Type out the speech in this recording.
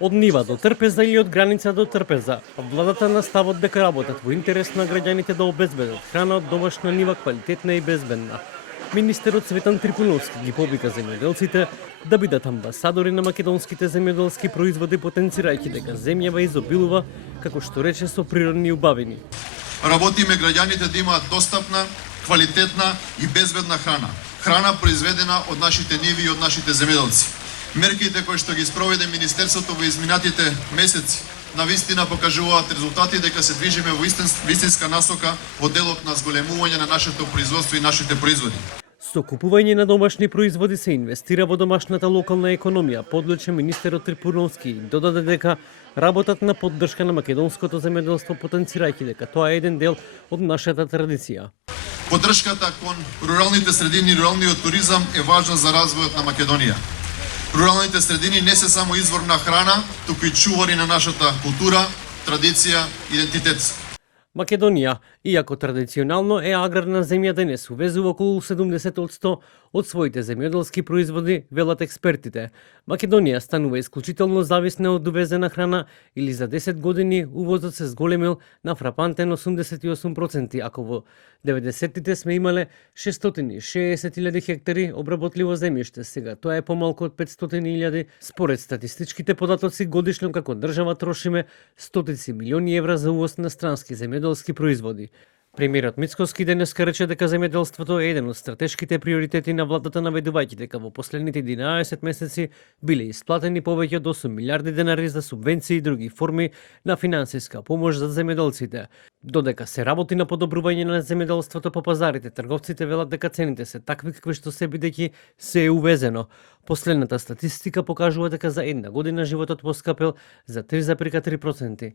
Од нива до трпеза или од граница до трпеза, владата на ставот дека работат во интерес на граѓаните да обезбедат храна од домашна нива квалитетна и безбедна. Министерот Цветан Трипуновски ги повика земјоделците да бидат амбасадори на македонските земјоделски производи, потенцирајќи дека земјава изобилува, како што рече, со природни убавини. Работиме граѓаните да имаат достапна, квалитетна и безбедна храна. Храна произведена од нашите ниви и од нашите земјоделци. Мерките кои што ги спроведе Министерството во изминатите месеци навистина покажуваат резултати дека се движиме во вистинска насока во делот на зголемување на нашето производство и нашите производи. Со купување на домашни производи се инвестира во домашната локална економија, подлече министерот Трипуновски, додаде дека работат на поддршка на македонското земјоделство, потенцирајќи дека тоа е еден дел од нашата традиција. Поддршката кон руралните средини и руралниот туризам е важна за развојот на Македонија. Руралните средини не се само извор на храна, туку и чувари на нашата култура, традиција, идентитет. Македонија, иако традиционално е аграрна земја, денес увезува околу 70% од своите земјоделски производи, велат експертите. Македонија станува исклучително зависна од увезена храна, или за 10 години увозот се зголемил на фрапантен 88%, ако во 90-тите сме имале 660.000 хектари обработливо земјиште. Сега тоа е помалку од 500.000. Според статистичките податоци, годишно како држава трошиме стотици милиони евра за увоз на странски земјоделски производи. Премиерот Мицкоски денеска рече дека земјоделството е еден од стратешките приоритети на владата, наведувајќи дека во последните 11 месеци биле исплатени повеќе од 8 милиарди денари за субвенции и други форми на финансиска помош за земјоделците. Додека се работи на подобрување на земјоделството по пазарите, трговците велат дека цените се такви какви што се, бидејќи се е увезено. Последната статистика покажува дека за една година животот поскапел за 3,3%.